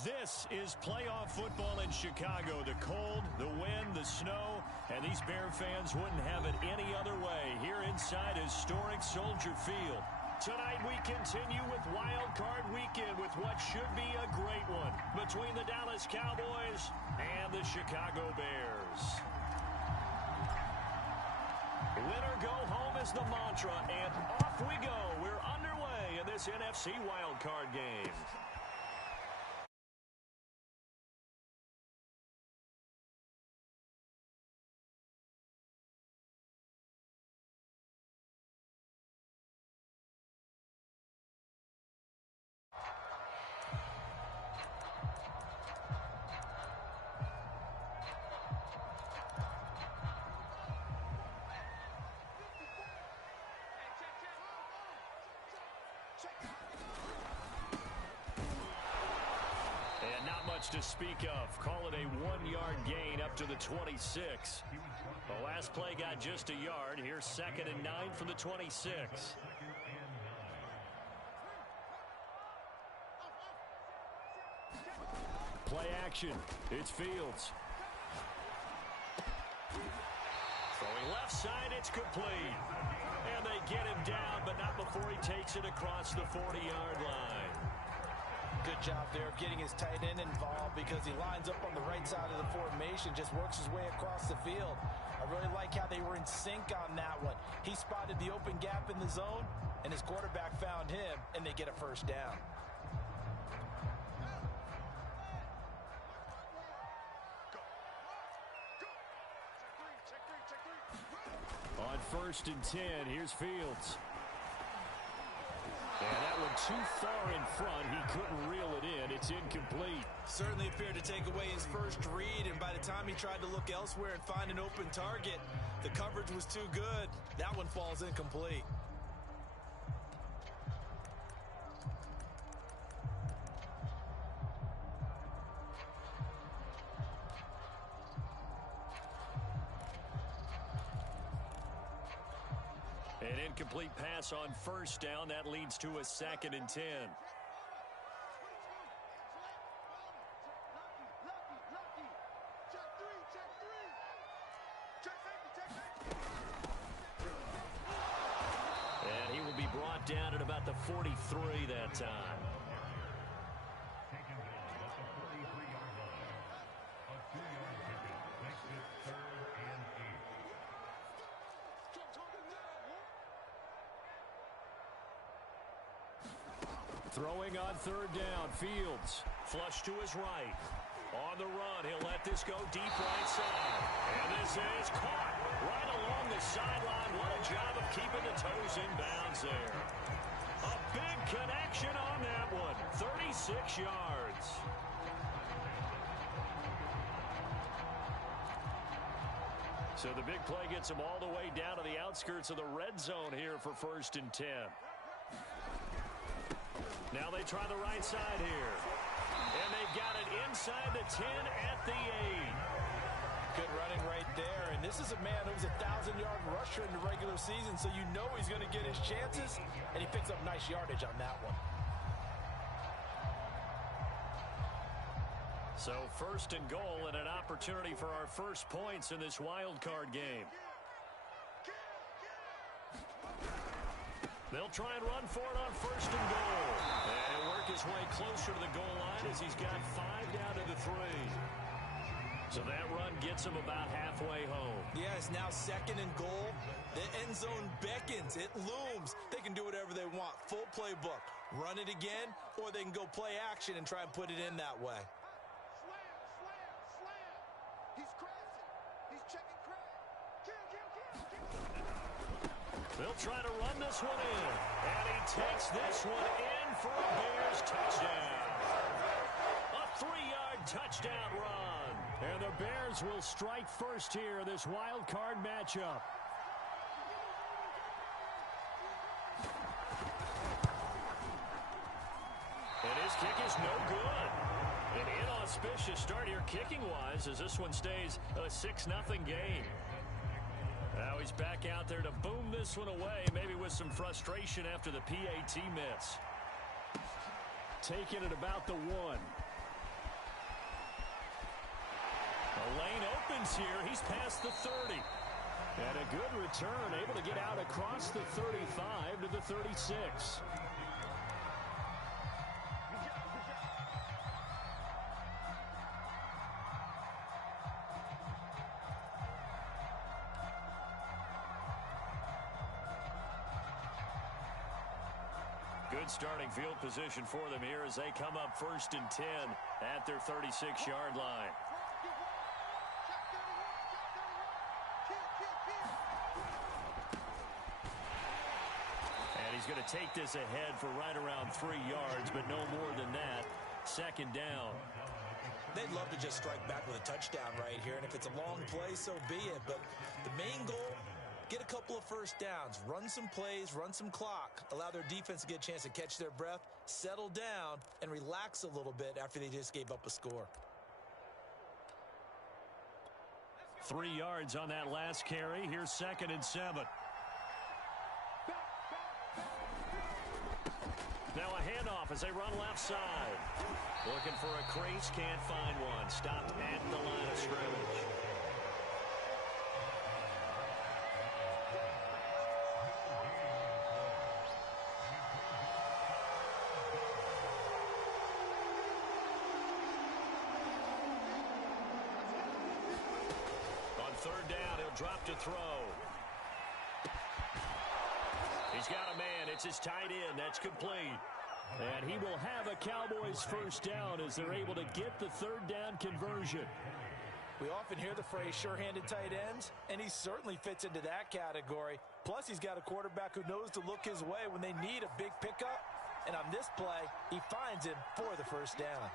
This is playoff football in Chicago. The cold, the wind, the snow, and these Bear fans wouldn't have it any other way here inside historic Soldier Field. Tonight we continue with Wild Card Weekend with what should be a great one between the Dallas Cowboys and the Chicago Bears. Winner go home is the mantra, and off we go. We're underway in this NFC Wild Card game. And not much to speak of. Call it a 1-yard gain up to the 26. The last play got just a yard. Here's 2nd and 9 from the 26. Play action. It's Fields. Throwing left side, it's complete. And they get him down, but not before he takes it across the 40-yard line. Good job there of getting his tight end involved because he lines up on the right side of the formation, just works his way across the field. I really like how they were in sync on that one. He spotted the open gap in the zone, and his quarterback found him, and they get a first down. On 1st and 10, here's Fields. And that one too far in front. He couldn't reel it in. It's incomplete. Certainly appeared to take away his first read, and by the time he tried to look elsewhere and find an open target, the coverage was too good. That one falls incomplete. An incomplete pass on 1st down. That leads to a 2nd and 10. And he will be brought down at about the 43 that time. Throwing on 3rd down, Fields. Flush to his right. On the run, he'll let this go deep right side. And this is caught right along the sideline. What a job of keeping the toes in bounds there. A big connection on that one. 36 yards. So the big play gets him all the way down to the outskirts of the red zone here for 1st and 10. Now they try the right side here. And they've got it inside the 10 at the 8. Good running right there. And this is a man who was a 1,000-yard rusher in the regular season, so you know he's going to get his chances, and he picks up nice yardage on that one. So 1st and goal and an opportunity for our first points in this wild card game. They'll try and run for it on 1st and goal. And he'll work his way closer to the goal line as he's got 5 down to the 3. So that run gets him about halfway home. Yeah, it's now 2nd and goal. The end zone beckons. It looms. They can do whatever they want. Full playbook. Run it again, or they can go play action and try and put it in that way. He's crossing. He's checking crack. They'll try to run this one in. And he takes this one in for a Bears touchdown. A 3-yard touchdown run. And the Bears will strike first here in this wild card matchup. And his kick is no good. An inauspicious start here kicking-wise as this one stays a 6-0 game. Now he's back out there to boom this one away, maybe with some frustration after the PAT miss. Taken at about the 1. The lane opens here. He's past the 30. And a good return, able to get out across the 35 to the 36. Good starting field position for them here as they come up 1st and 10 at their 36-yard line. And he's going to take this ahead for right around 3 yards, but no more than that. 2nd down. They'd love to just strike back with a touchdown right here, and if it's a long play, so be it. But the main goal, get a couple of first downs, run some plays, run some clock, allow their defense to get a chance to catch their breath, settle down, and relax a little bit after they just gave up a score. 3 yards on that last carry. Here's 2nd and 7. Now a handoff as they run left side. Looking for a crease, can't find one. Stopped at the line of scrimmage. On 3rd down, he'll drop to throw. He's got a man. It's his tight end. That's complete. And he will have a Cowboys first down as they're able to get the 3rd down conversion. We often hear the phrase sure-handed tight ends, and he certainly fits into that category. Plus, he's got a quarterback who knows to look his way when they need a big pickup. And on this play, he finds him for the first down.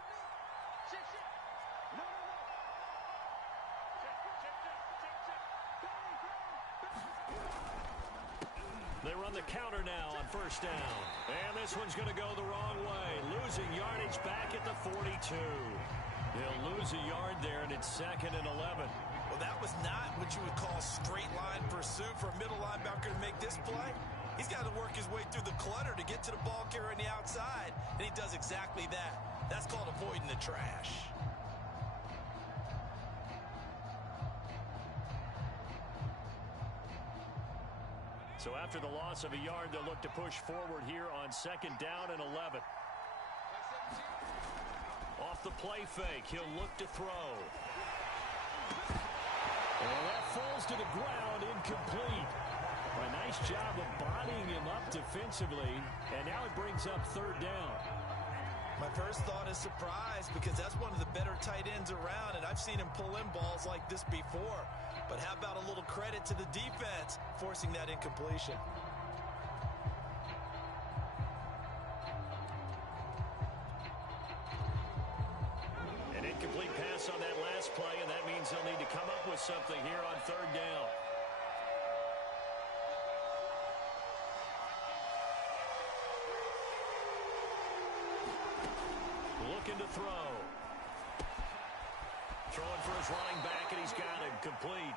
They run the counter now on 1st down. And this one's going to go the wrong way. Losing yardage back at the 42. They'll lose a yard there, and it's 2nd and 11. Well, that was not what you would call straight line pursuit for a middle linebacker to make this play. He's got to work his way through the clutter to get to the ball carrier on the outside, and he does exactly that. That's called avoiding the trash. So after the loss of a yard, they'll look to push forward here on 2nd down and 11. Off the play fake, he'll look to throw. And that falls to the ground, incomplete. A nice job of bodying him up defensively, and now it brings up 3rd down. My first thought is surprise, because that's one of the better tight ends around, and I've seen him pull in balls like this before. But how about a little credit to the defense forcing that incompletion? An incomplete pass on that last play, and that means they'll need to come up with something here on 3rd down. Looking to throw. Throwing for his running back, and he's got him complete.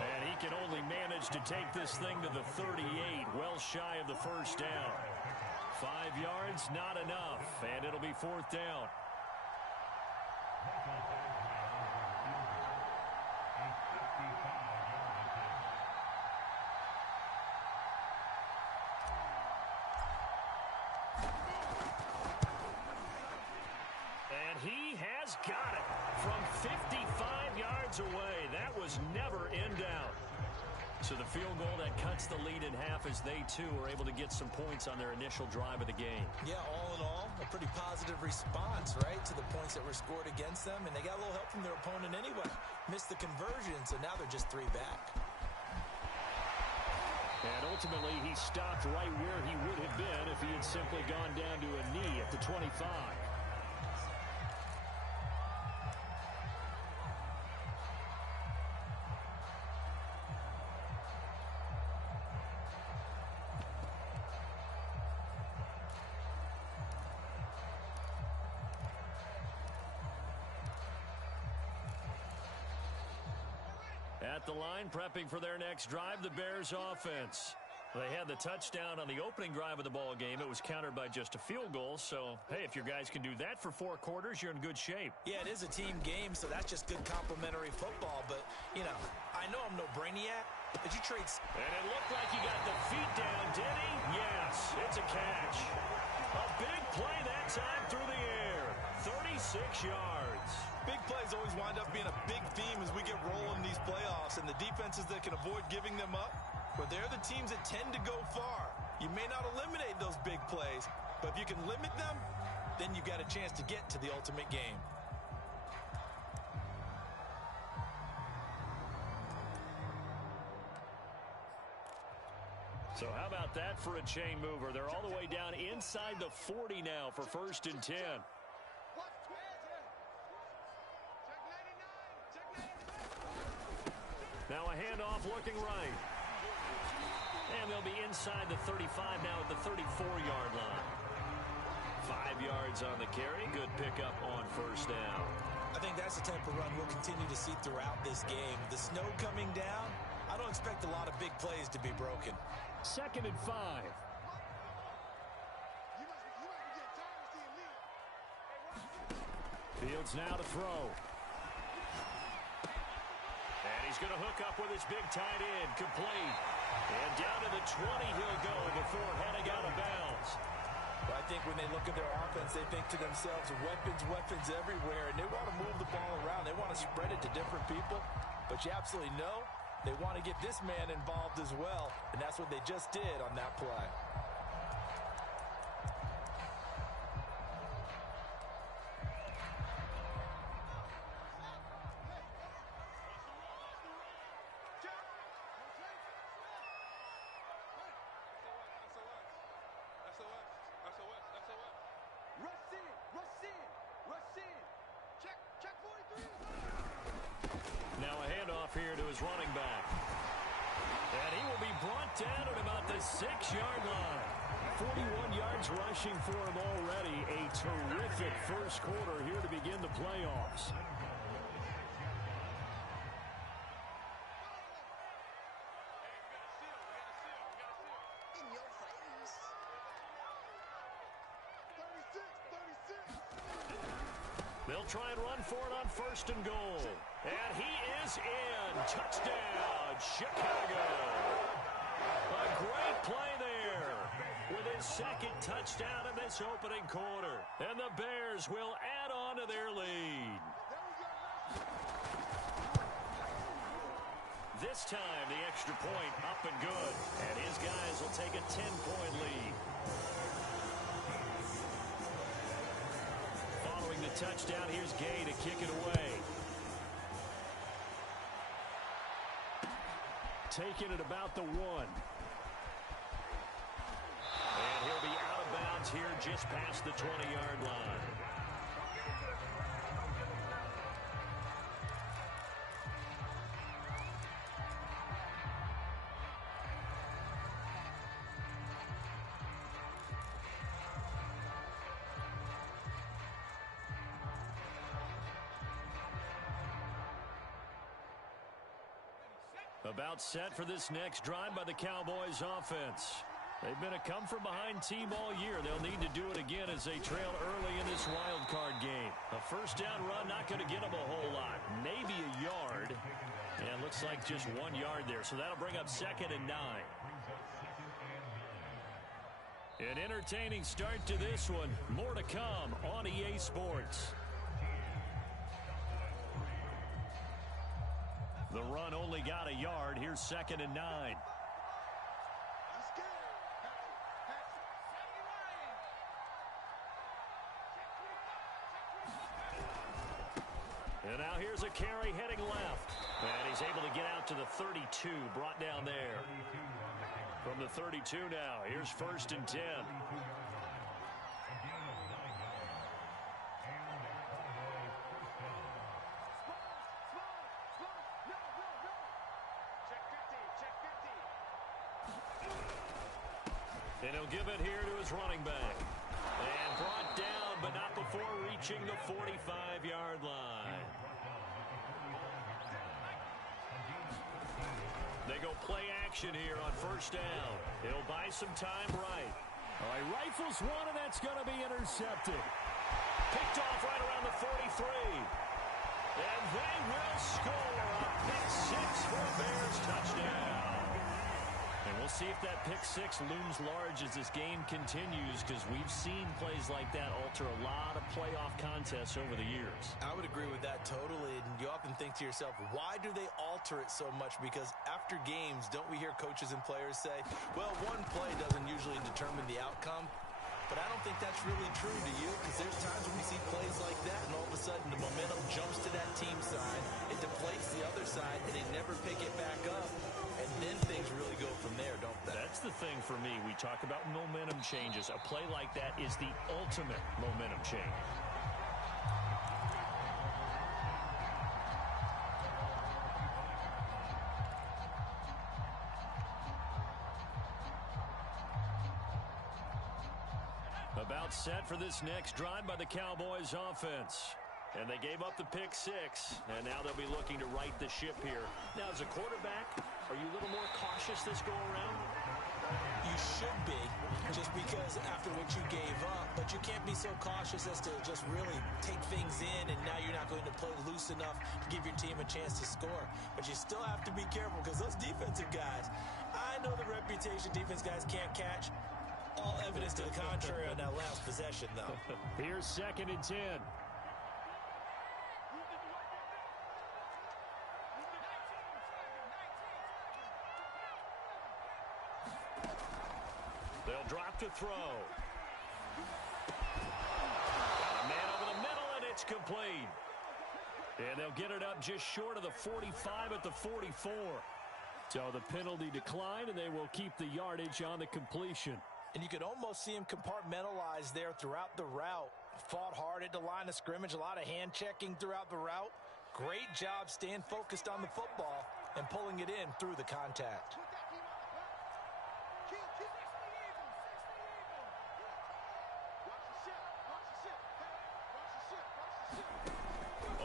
And he can only manage to take this thing to the 38, well shy of the first down. 5 yards, not enough, and it'll be 4th down. And he has got it from 55 yards away. That was never in doubt. So the field goal that cuts the lead in half as they, too, are able to get some points on their initial drive of the game. Yeah, all in all, a pretty positive response, right, to the points that were scored against them. And they got a little help from their opponent anyway. Missed the conversion, so now they're just 3 back. And ultimately, he stopped right where he would have been if he had simply gone down to a knee at the 25. At the line, prepping for their next drive, the Bears offense. They had the touchdown on the opening drive of the ball game. It was countered by just a field goal. So, hey, if your guys can do that for 4 quarters, you're in good shape. Yeah, it is a team game, so that's just good complimentary football. But, you know, I know I'm no brainiac. Did you trade? And it looked like he got the feet down, did he? Yes, it's a catch. A big play that time through the air. 36 yards. Big plays always wind up being a big theme as we get rolling in these playoffs. And the defenses that can avoid giving them up, but they're the teams that tend to go far. You may not eliminate those big plays, but if you can limit them, then you've got a chance to get to the ultimate game. So how about that for a chain mover? They're all the way down inside the 40 now for 1st and 10. Now a handoff looking right. And they'll be inside the 35 now at the 34-yard line. 5 yards on the carry. Good pickup on 1st down. I think that's the type of run we'll continue to see throughout this game. The snow coming down, I don't expect a lot of big plays to be broken. 2nd and 5. Fields now to throw. And he's going to hook up with his big tight end. Complete. And down to the 20 he'll go before heading out of bounds. But I think when they look at their offense, they think to themselves, weapons everywhere, and they want to move the ball around. They want to spread it to different people. But you absolutely know they want to get this man involved as well, and that's what they just did on that play. Now a handoff here to his running back. And he will be brought down at about the 6-yard line. 41 yards rushing for him already. A terrific first quarter here to begin the playoffs. They'll try and run for it on 1st and goal. And he is in. Touchdown, Chicago. A great play there with his 2nd touchdown in this opening quarter. And the Bears will add on to their lead. This time, the extra point up and good. And his guys will take a 10-point lead. Following the touchdown, here's Gay to kick it away. Taking it about the 1. And he'll be out of bounds here just past the 20-yard line. About set for this next drive by the Cowboys offense. They've been a come-from-behind team all year. They'll need to do it again as they trail early in this wild card game. A 1st down run not going to get them a whole lot. Maybe a yard. And looks like just 1 yard there. So that'll bring up 2nd and 9. An entertaining start to this one. More to come on EA Sports. The run only got a yard. Here's 2nd and 9. And now here's a carry heading left. And he's able to get out to the 32, brought down there. From the 32 now, here's 1st and 10. And he'll give it here to his running back. And brought down, but not before reaching the 45-yard line. They go play action here on first down. He'll buy some time right. All right, rifles one, and that's going to be intercepted. Picked off right around the 43. And they will score a pick six for a Bears touchdown. And we'll see if that pick six looms large as this game continues, because we've seen plays like that alter a lot of playoff contests over the years. I would agree with that totally. And you often think to yourself, why do they alter it so much? Because after games, don't we hear coaches and players say, well, one play doesn't usually determine the outcome? But I don't think that's really true to you, because there's times when we see plays like that, and all of a sudden the momentum jumps to that team side, it deflates the other side, and they never pick it back up. And then things really go from there, don't they? That's the thing for me. We talk about momentum changes. A play like that is the ultimate momentum change. About set for this next drive by the Cowboys offense. And they gave up the pick six, and now they'll be looking to right the ship here. Now, as a quarterback, are you a little more cautious this go-around? You should be, just because after what you gave up, but you can't be so cautious as to just really take things in, and now you're not going to play loose enough to give your team a chance to score. But you still have to be careful, because those defensive guys, I know the reputation defense guys can't catch. All evidence to the contrary on that last possession, though. Here's 2nd and 10. They'll drop to throw. Got a man over the middle, and it's complete. And they'll get it up just short of the 45 at the 44. So the penalty declined, and they will keep the yardage on the completion. And you could almost see him compartmentalize there throughout the route. Fought hard at the line of scrimmage, a lot of hand checking throughout the route. Great job staying focused on the football and pulling it in through the contact.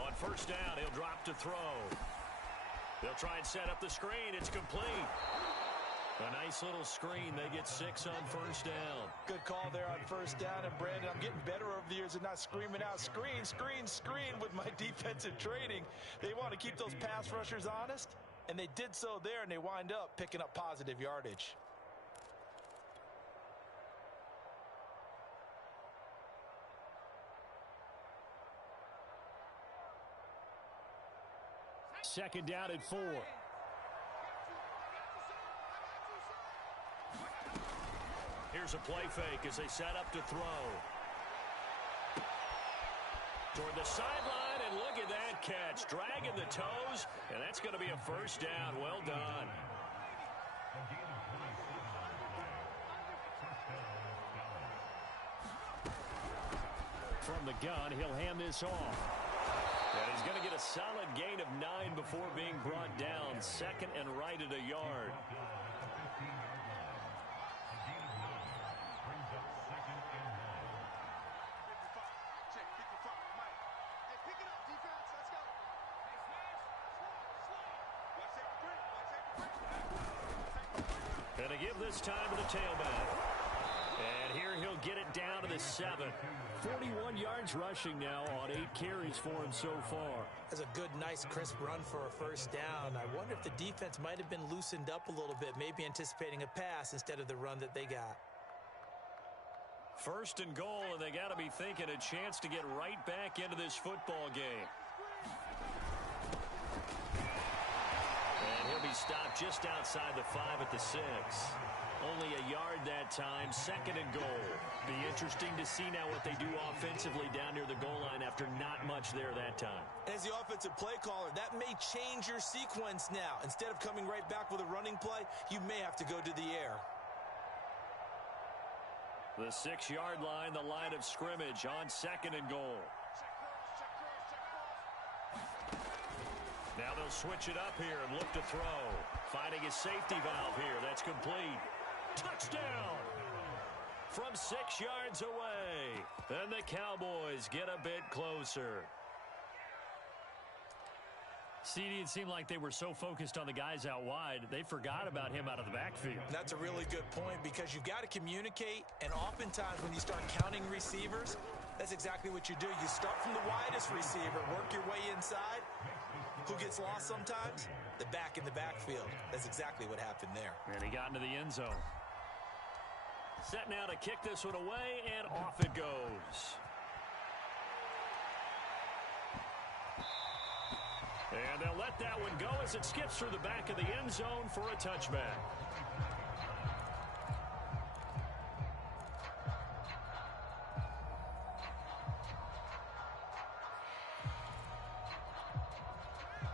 On first down, he'll drop to throw. They'll try and set up the screen. It's complete. A nice little screen. They get 6 on first down. Good call there on first down. And, Brandon, I'm getting better over the years and not screaming out, screen, screen, screen with my defensive training. They want to keep those pass rushers honest, and they did so there, and they wind up picking up positive yardage. Second down and 4. Here's a play fake as they set up to throw. Toward the sideline, and look at that catch. Dragging the toes, and that's going to be a first down. Well done. From the gun, he'll hand this off. And he's going to get a solid gain of 9 before being brought down. 2nd and right at a yard. And to give this time to the tailback. And here he'll get it down to the 7. 41 yards rushing now on 8 carries for him so far. That's a good, nice, crisp run for a first down. I wonder if the defense might have been loosened up a little bit, maybe anticipating a pass instead of the run that they got. First and goal, and they got to be thinking a chance to get right back into this football game. And he'll be stopped just outside the 5 at the 6. Only a yard that time. 2nd and goal. Be interesting to see now what they do offensively down near the goal line after not much there that time. As the offensive play caller, that may change your sequence now. Instead of coming right back with a running play, you may have to go to the air. The 6-yard line, the line of scrimmage on 2nd and goal. Now they'll switch it up here and look to throw. Finding his safety valve here. That's complete. Touchdown! From 6 yards away. And the Cowboys get a bit closer. CD, it seemed like they were so focused on the guys out wide, they forgot about him out of the backfield. That's a really good point because you've got to communicate, and oftentimes when you start counting receivers, that's exactly what you do. You start from the widest receiver, work your way inside. Who gets lost sometimes? The back in the backfield. That's exactly what happened there. And he got into the end zone. Set now to kick this one away, and off it goes. And they'll let that one go as it skips through the back of the end zone for a touchback.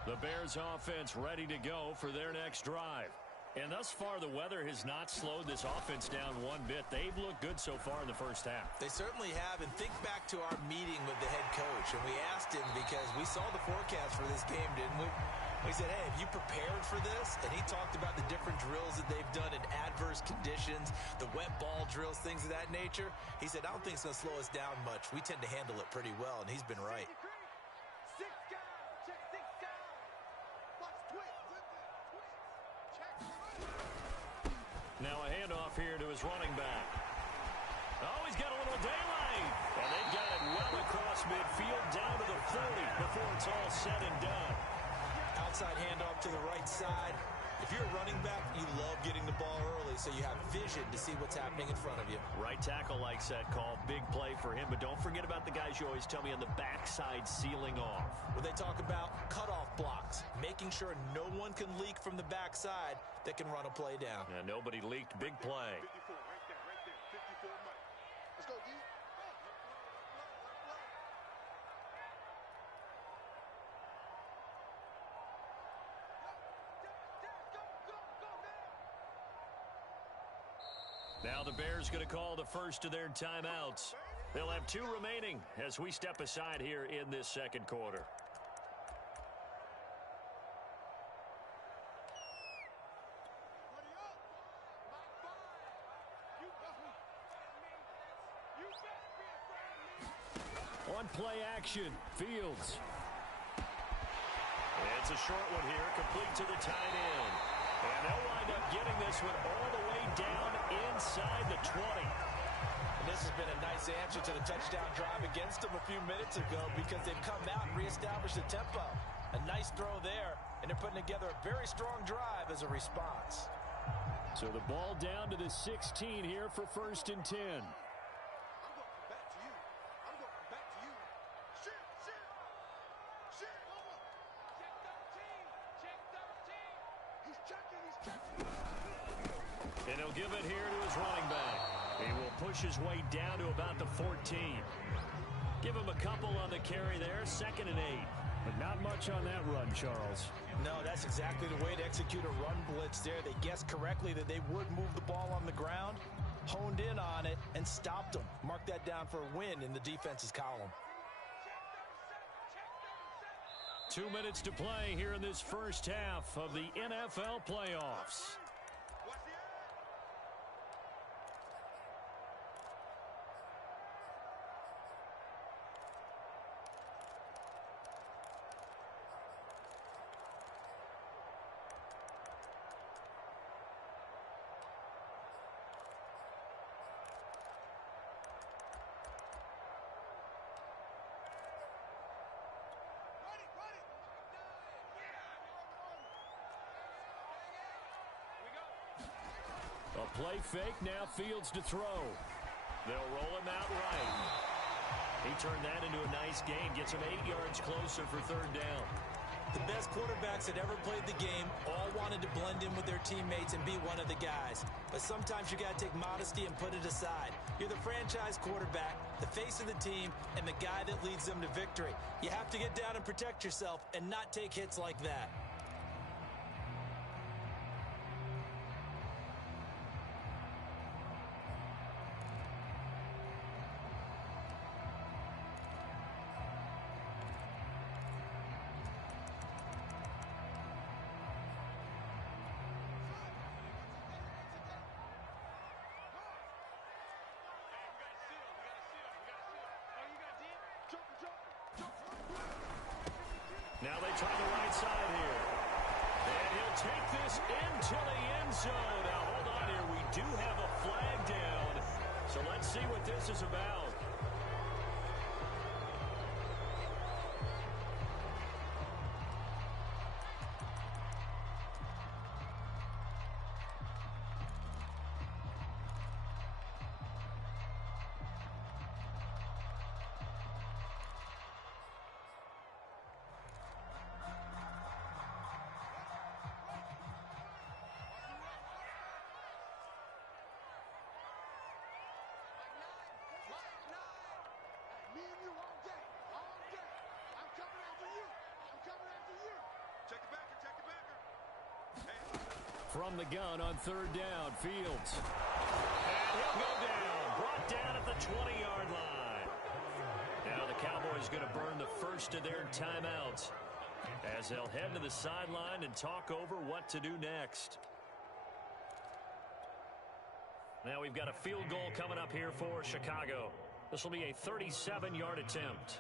The Bears offense ready to go for their next drive. And thus far, the weather has not slowed this offense down one bit. They've looked good so far in the first half. They certainly have. And think back to our meeting with the head coach. And we asked him because we saw the forecast for this game, didn't we? We said, hey, have you prepared for this? And he talked about the different drills that they've done in adverse conditions, the wet ball drills, things of that nature. He said, I don't think it's going to slow us down much. We tend to handle it pretty well, and he's been right. Now a handoff here to his running back. Oh, he's got a little daylight. And they've got it well across midfield down to the 40 before it's all said and done. Outside handoff to the right side. If you're a running back, you love getting the ball early so you have vision to see what's happening in front of you. Right tackle likes that call. Big play for him. But don't forget about the guys you always tell me on the backside sealing off. Where they talk about cutoff blocks, making sure no one can leak from the backside that can run a play down. Yeah, nobody leaked. Big play. 54, right there, 54 Mike. Let's go, D. Now the Bears going to call the first of their timeouts. They'll have 2 remaining as we step aside here in this second quarter. On play action, Fields. It's a short one here, complete to the tight end. And they'll wind up getting this one all the way down inside the 20. And this has been a nice answer to the touchdown drive against them a few minutes ago because they've come out and reestablished the tempo. A nice throw there, and they're putting together a very strong drive as a response. So the ball down to the 16 here for 1st and 10. And he'll give it here to his running back. He will push his way down to about the 14. Give him a couple on the carry there, 2nd and 8. But not much on that run, Charles. No, that's exactly the way to execute a run blitz there. They guessed correctly that they would move the ball on the ground, honed in on it, and stopped them. Mark that down for a win in the defense's column. 2 minutes to play here in this first half of the NFL playoffs. A play fake, now Fields to throw. They'll roll him out right. He turned that into a nice gain, gets him 8 yards closer for 3rd down. The best quarterbacks that ever played the game all wanted to blend in with their teammates and be one of the guys. But sometimes you got to take modesty and put it aside. You're the franchise quarterback, the face of the team, and the guy that leads them to victory. You have to get down and protect yourself and not take hits like that. Now they try the right side here. And he'll take this into the end zone. Now, hold on here. We do have a flag down. So let's see what this is about. From the gun on third down, Fields. And he'll go down. Brought down at the 20-yard line. Now the Cowboys going to burn the first of their timeouts as they'll head to the sideline and talk over what to do next. Now we've got a field goal coming up here for Chicago. This will be a 37-yard attempt.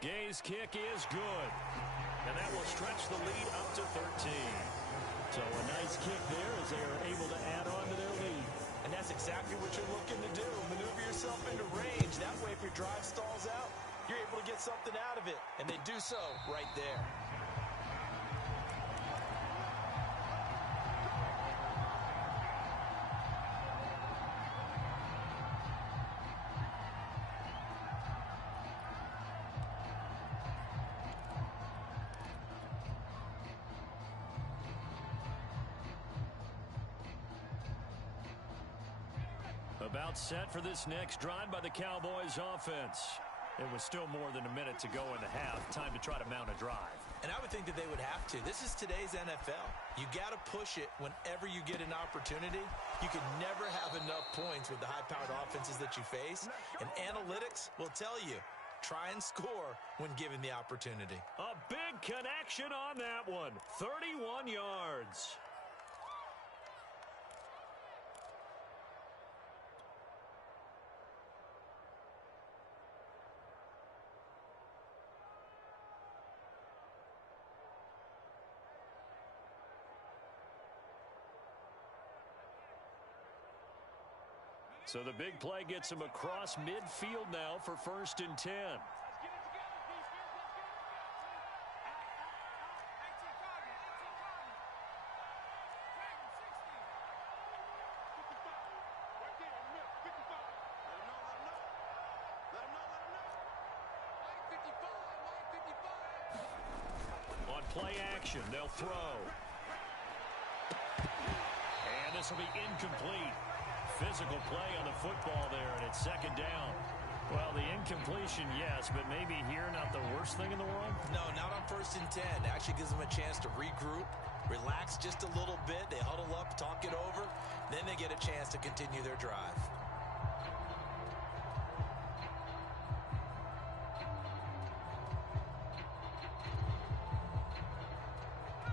Gay's kick is good. And that will stretch the lead up to 13. So a nice kick there as they are able to add on to their lead. And that's exactly what you're looking to do. Maneuver yourself into range. That way, if your drive stalls out, you're able to get something out of it. And they do so right there. About set for this next drive by the Cowboys offense. It was still more than a minute to go in the half. Time to try to mount a drive. And I would think that they would have to. This is today's NFL. You got to push it whenever you get an opportunity. You can never have enough points with the high-powered offenses that you face. And analytics will tell you, try and score when given the opportunity. A big connection on that one. 31 yards. So the big play gets him across midfield now for 1st and 10. On play action, they'll throw. And this will be incomplete. Physical play on the football there, and it's 2nd down. Well, the incompletion, yes, but maybe here not the worst thing in the world? No, not on 1st and 10. It actually gives them a chance to regroup, relax just a little bit. They huddle up, talk it over. Then they get a chance to continue their drive.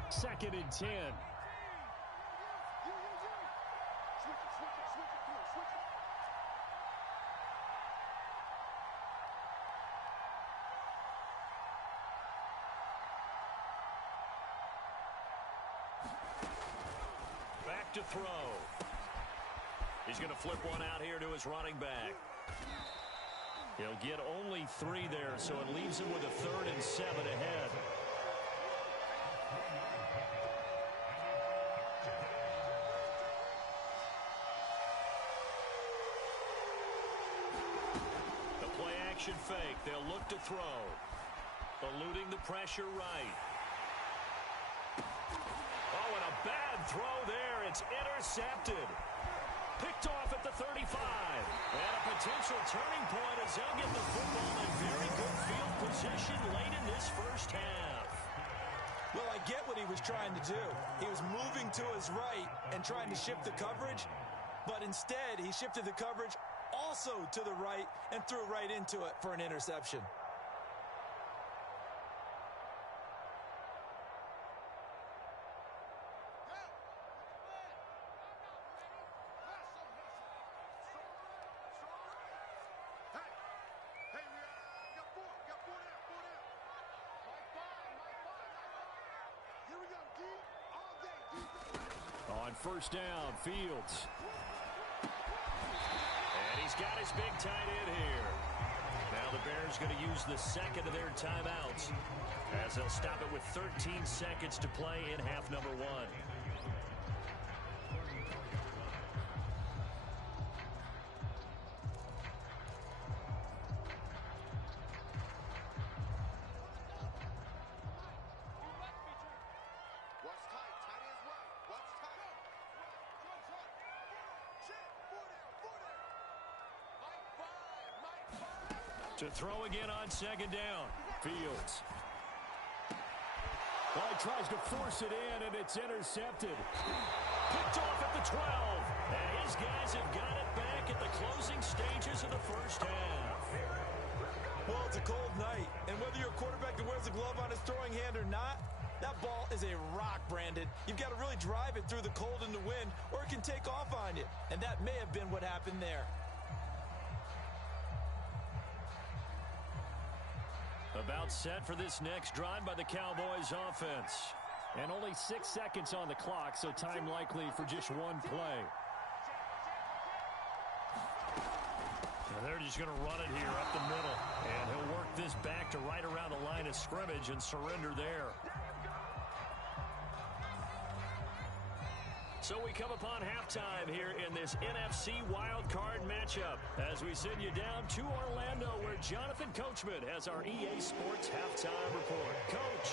Second and 10. Back to throw. He's going to flip one out here to his running back. He'll get only 3 there, so it leaves him with a 3rd and 7 ahead. The play action fake. They'll look to throw. Eluding the pressure right. Oh, and a bad throw there. It's intercepted. Picked off at the 35. And a potential turning point as they'll get the football in very good field position late in this first half. Well, I get what he was trying to do. He was moving to his right and trying to shift the coverage, but instead he shifted the coverage also to the right and threw right into it for an interception. On first down, Fields. And he's got his big tight end here. Now the Bears going to use the second of their timeouts as they'll stop it with 13 seconds to play in half number 1. To throw again on second down. Fields. Well, he tries to force it in, and it's intercepted. Picked off at the 12. And his guys have got it back at the closing stages of the first half. Well, it's a cold night, and whether you're a quarterback that wears a glove on his throwing hand or not, that ball is a rock, Brandon. You've got to really drive it through the cold and the wind, or it can take off on you. And that may have been what happened there. About set for this next drive by the Cowboys offense. And only 6 seconds on the clock, so time likely for just one play. And they're just going to run it here up the middle. And he'll work this back to right around the line of scrimmage and surrender there. So we come upon halftime here in this NFC wildcard matchup as we send you down to Orlando where Jonathan Coachman has our EA Sports halftime report. Coach,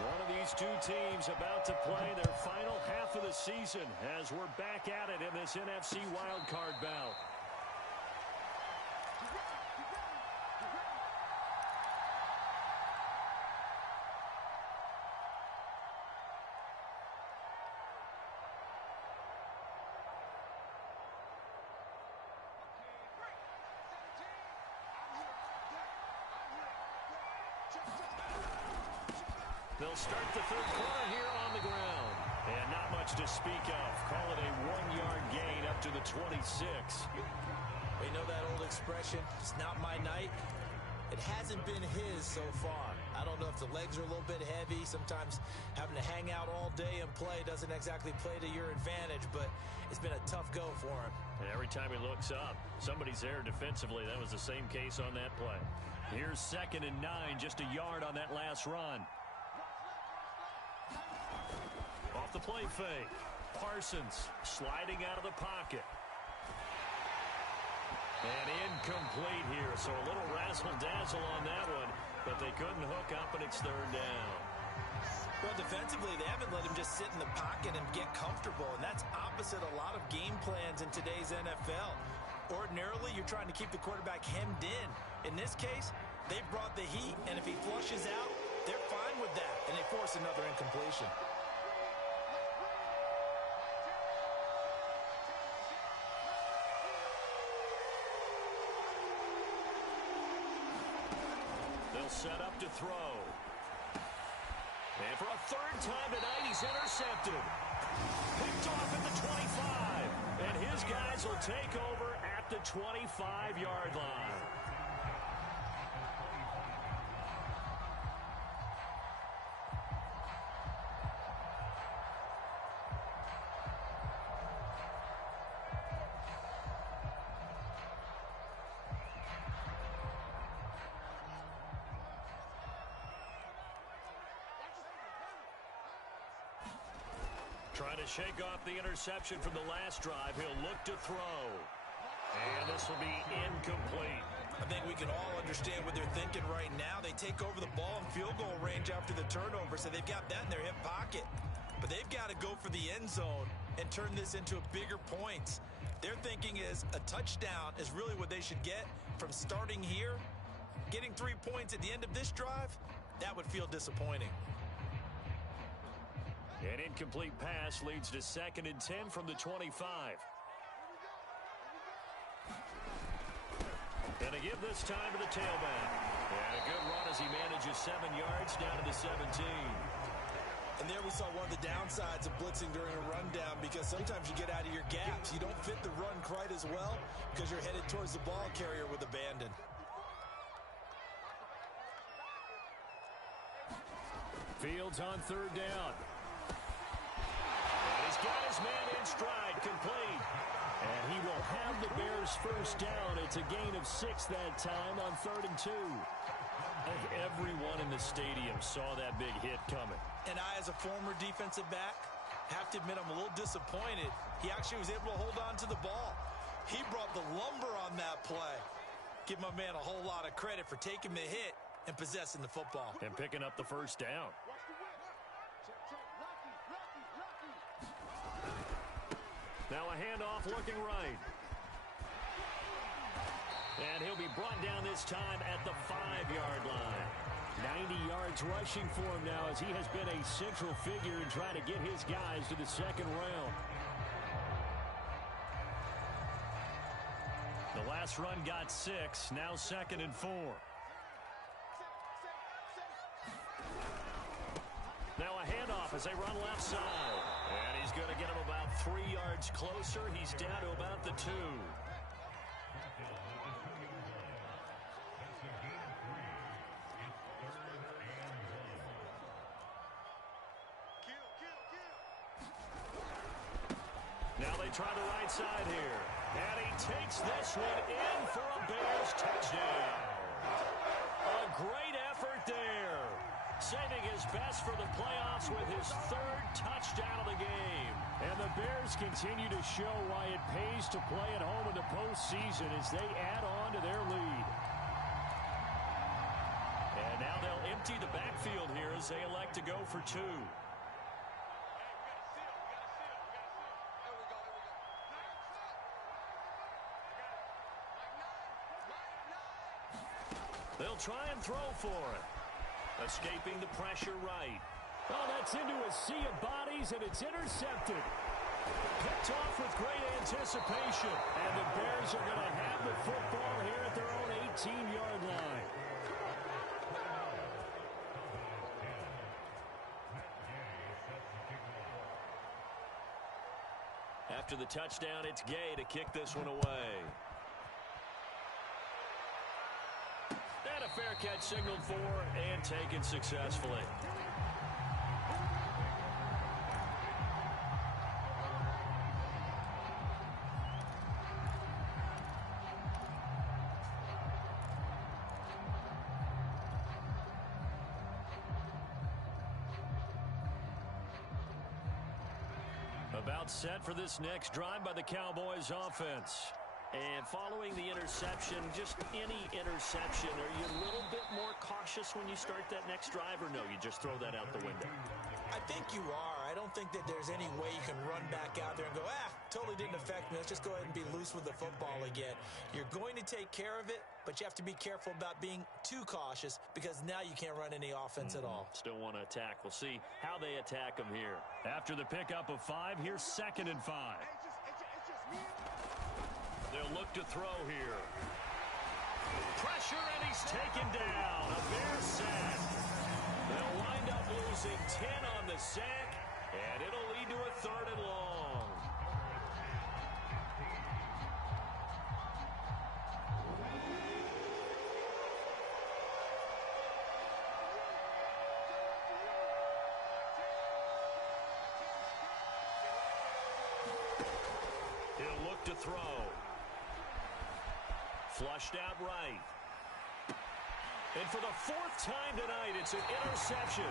one of these two teams about to play their final half of the season as we're back at it in this NFC wildcard bout. They'll start the third quarter here on the ground. And not much to speak of. Call it a 1-yard gain up to the 26. We know that old expression, it's not my night. It hasn't been his so far. I don't know if the legs are a little bit heavy. Sometimes having to hang out all day and play doesn't exactly play to your advantage, but it's been a tough go for him. And every time he looks up, somebody's there defensively. That was the same case on that play. Here's 2nd and 9, just a yard on that last run. Off the play fake. Parsons sliding out of the pocket. And incomplete here, so a little razzle-dazzle on that one, but they couldn't hook up, and it's 3rd down. Well, defensively, they haven't let him just sit in the pocket and get comfortable, and that's opposite a lot of game plans in today's NFL. Ordinarily, you're trying to keep the quarterback hemmed in. In this case, they brought the heat, and if he flushes out, they're fine with that, and they force another incompletion. Set up to throw. And for a 3rd time tonight, he's intercepted. Picked off at the 25. And his guys will take over at the 25-yard line. Trying to shake off the interception from the last drive. He'll look to throw. And this will be incomplete. I think we can all understand what they're thinking right now. They take over the ball in field goal range after the turnover, so they've got that in their hip pocket. But they've got to go for the end zone and turn this into bigger points. Their thinking is a touchdown is really what they should get from starting here. Getting 3 points at the end of this drive, that would feel disappointing. An incomplete pass leads to 2nd and 10 from the 25. And a give this time to the tailback. And a good run as he manages 7 yards down to the 17. And there we saw one of the downsides of blitzing during a rundown, because sometimes you get out of your gaps. You don't fit the run quite as well because you're headed towards the ball carrier with abandon. Fields on 3rd down. complete. And he will have the Bears first down. It's a gain of 6 that time on 3rd and 2. I think everyone in the stadium saw that big hit coming. And I, as a former defensive back, have to admit I'm a little disappointed. He actually was able to hold on to the ball. He brought the lumber on that play. Give my man a whole lot of credit for taking the hit and possessing the football. And picking up the first down. Now a handoff looking right. And he'll be brought down this time at the 5-yard line. 90 yards rushing for him now as he has been a central figure in trying to get his guys to the second round. The last run got 6, now 2nd and 4. Now a handoff as they run left side. And he's going to get him about 3 yards closer. He's down to about the 2. Now they try the right side here. And he takes this one in for a Bears touchdown. A great effort there. Saving his best for the playoffs with his 3rd touchdown of the game. And the Bears continue to show why it pays to play at home in the postseason as they add on to their lead. And now they'll empty the backfield here as they elect to go for 2. They'll try and throw for it. Escaping the pressure right. Oh, that's into a sea of bodies, and it's intercepted. Picked off with great anticipation. And the Bears are going to have the football here at their own 18-yard line. After the touchdown, it's Gay to kick this one away. And a fair catch signaled for and taken successfully. About set for this next drive by the Cowboys offense. And following the interception, just any interception, are you a little bit more cautious when you start that next drive, or no, you just throw that out the window? I think you are. I don't think that there's any way you can run back out there and go, totally didn't affect me. Let's just go ahead and be loose with the football again. You're going to take care of it, but you have to be careful about being too cautious because now you can't run any offense at all. Still want to attack. We'll see how they attack them here. After the pickup of 5, here's 2nd and 5. They'll look to throw here. Pressure, and he's taken down. A Bears sack. They'll wind up losing 10 on the sack, and it'll lead to a 3rd and long. He'll look to throw. Flushed out right. And for the 4th time tonight, it's an interception.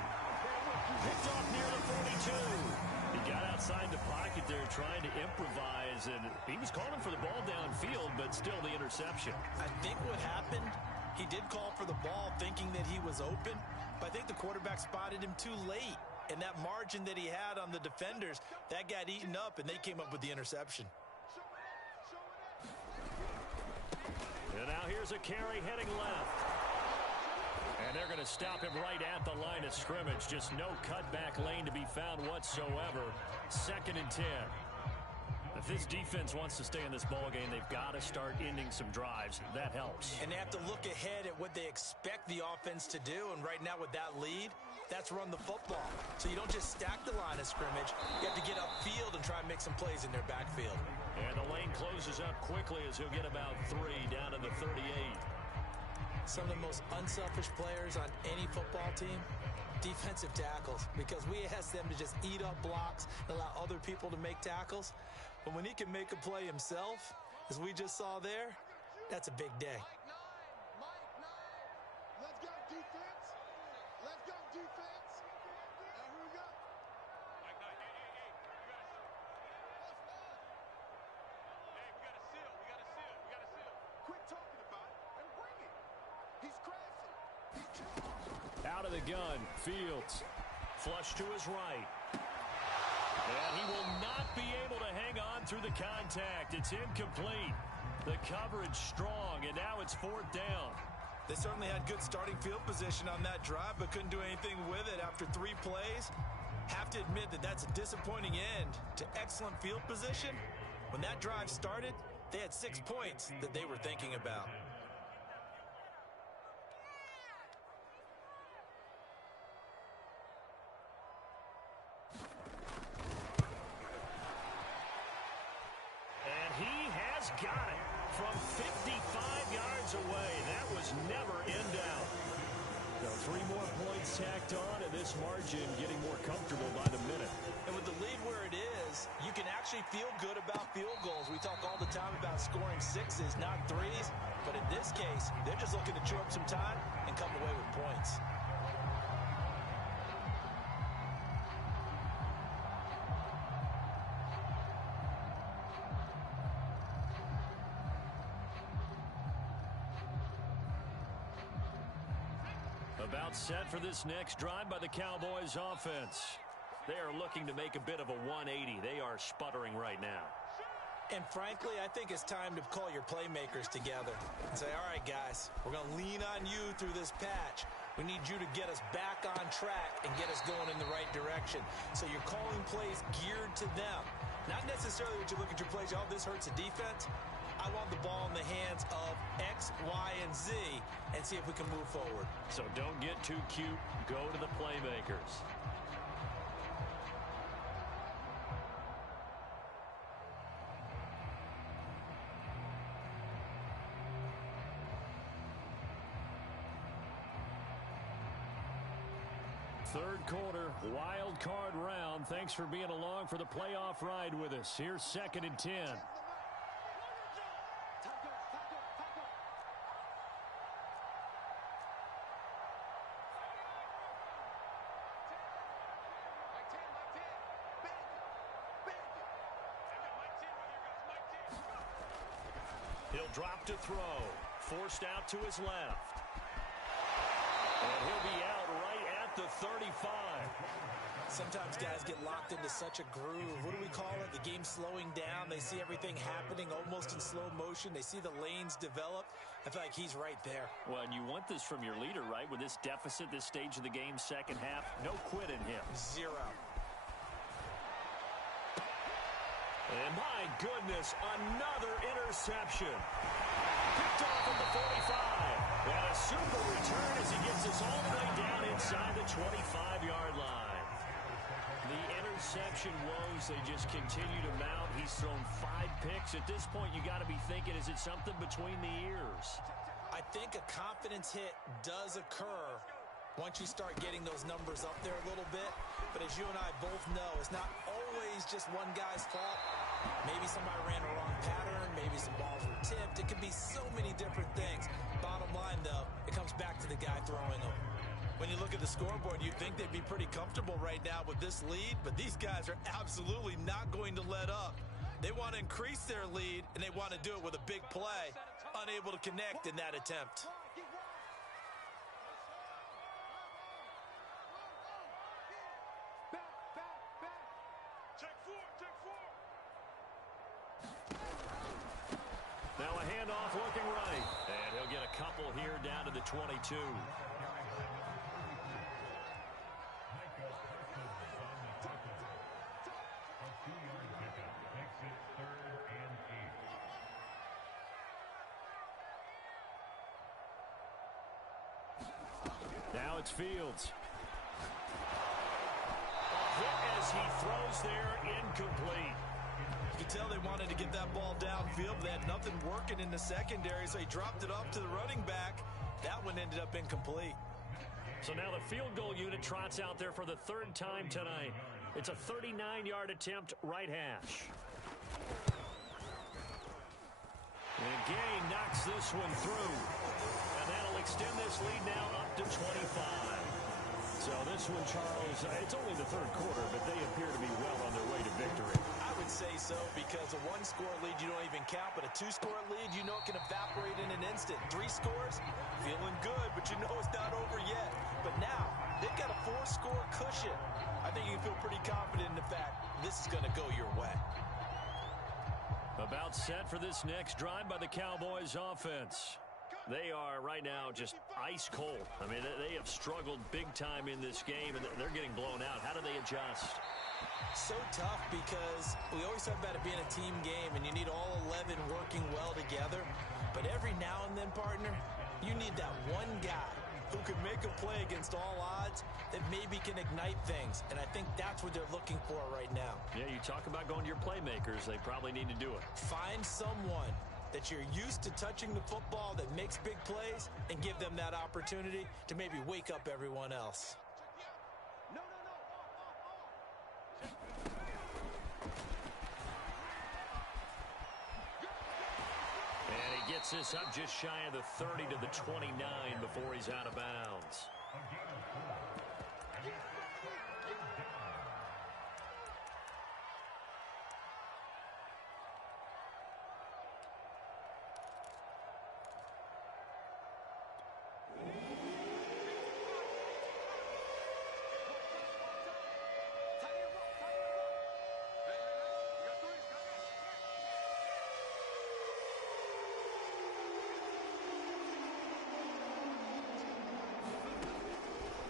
Picked off near the 42. He got outside the pocket there trying to improvise, and he was calling for the ball downfield, but still the interception. I think what happened, he did call for the ball thinking that he was open, but I think the quarterback spotted him too late. And that margin that he had on the defenders, that got eaten up, and they came up with the interception. And now here's a carry heading left. And they're going to stop him right at the line of scrimmage. Just no cutback lane to be found whatsoever. 2nd and 10. If this defense wants to stay in this ballgame, they've got to start ending some drives. That helps. And they have to look ahead at what they expect the offense to do. And right now with that lead, that's run the football. So you don't just stack the line of scrimmage. You have to get upfield and try and make some plays in their backfield. And the lane closes up quickly as he'll get about 3 down to the 38. Some of the most unselfish players on any football team, defensive tackles, because we ask them to just eat up blocks and allow other people to make tackles. But when he can make a play himself, as we just saw there, that's a big day. Let's go, defense. Let's go, defense. And here we go. Mike 9, hey, you got to we got to seal. Quit talking about it and bring it. He's crashing. He's charging. Out of the gun, Fields. Flush to his right. And he will not be able to hang on through the contact. It's incomplete. The coverage strong, and now it's 4th down. They certainly had good starting field position on that drive, but couldn't do anything with it after 3 plays. Have to admit that that's a disappointing end to excellent field position. When that drive started, they had 6 points that they were thinking about. And he has got it from 55 yards away. That was never in doubt. Now 3 more points tacked on, and this margin getting more comfortable by the minute. And with the lead where it is, you can actually feel good about field goals. We talk all the time about scoring 6s, not 3s. But in this case, they're just looking to chew up some time and come away with points. About set for this next drive by the Cowboys offense. They are looking to make a bit of a 180. They are sputtering right now. And frankly, I think it's time to call your playmakers together and say, all right, guys, we're going to lean on you through this patch. We need you to get us back on track and get us going in the right direction. So you're calling plays geared to them. Not necessarily that you look at your plays, oh, this hurts the defense. I want the ball in the hands of X, Y, and Z and see if we can move forward. So don't get too cute. Go to the playmakers. Third quarter, wild card round. Thanks for being along for the playoff ride with us. Here's 2nd and 10. He'll drop to throw. Forced out to his left. And he'll be out right at the 35. Sometimes guys get locked into such a groove. What do we call it? The game's slowing down. They see everything happening almost in slow motion. They see the lanes develop. I feel like he's right there. Well, and you want this from your leader, right? With this deficit, this stage of the game, second half, no quit in him. 0. And my goodness, another interception. Picked off at the 45. And a super return as he gets us all the way down inside the 25-yard line. The interception woes, they just continue to mount. He's thrown 5 picks. At this point, you got to be thinking, is it something between the ears? I think a confidence hit does occur once you start getting those numbers up there a little bit. But as you and I both know, it's not always just one guy's fault. Maybe somebody ran a wrong pattern. Maybe some balls were tipped. It could be so many different things. Bottom line, though, it comes back to the guy throwing them. When you look at the scoreboard, you'd think they'd be pretty comfortable right now with this lead, but these guys are absolutely not going to let up. They want to increase their lead, and they want to do it with a big play. Unable to connect in that attempt. Now a handoff looking right. And he'll get a couple here down to the 22. Now it's Fields. A hit as he throws there, incomplete. You can tell they wanted to get that ball downfield. They had nothing working in the secondary, so he dropped it off to the running back. That one ended up incomplete. So now the field goal unit trots out there for the 3rd time tonight. It's a 39-yard attempt, right hash. And Gay knocks this one through. And that'll extend this lead now up to 25. So this one, Charles, it's only the third quarter, but they appear to be well on their way to victory. I would say so, because a one-score lead you don't even count, but a two-score lead you know can evaporate in an instant. 3 scores, feeling good, but you know it's not over yet. But now, they've got a 4-score cushion. I think you can feel pretty confident in the fact this is going to go your way. About set for this next drive by the Cowboys offense. They are right now just ice cold. I mean, they have struggled big time in this game, and they're getting blown out. How do they adjust? So tough, because we always talk about it being a team game, and you need all 11 working well together. But every now and then, partner, you need that one guy who can make a play against all odds that maybe can ignite things. And I think that's what they're looking for right now. Yeah, you talk about going to your playmakers. They probably need to do it. Find someone that you're used to touching the football that makes big plays and give them that opportunity to maybe wake up everyone else. And he gets this up just shy of the 30 to the 29 before he's out of bounds.